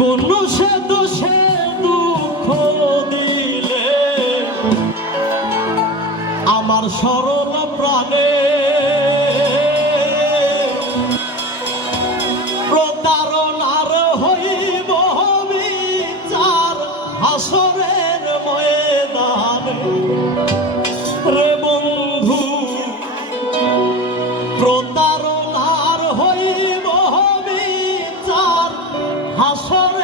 কোন সে দুঃখ দিলে? আমার সরল প্রাণে। প্রতারণার হইব বিচার হাসরের ময়দানে। রে প্রতার Nós.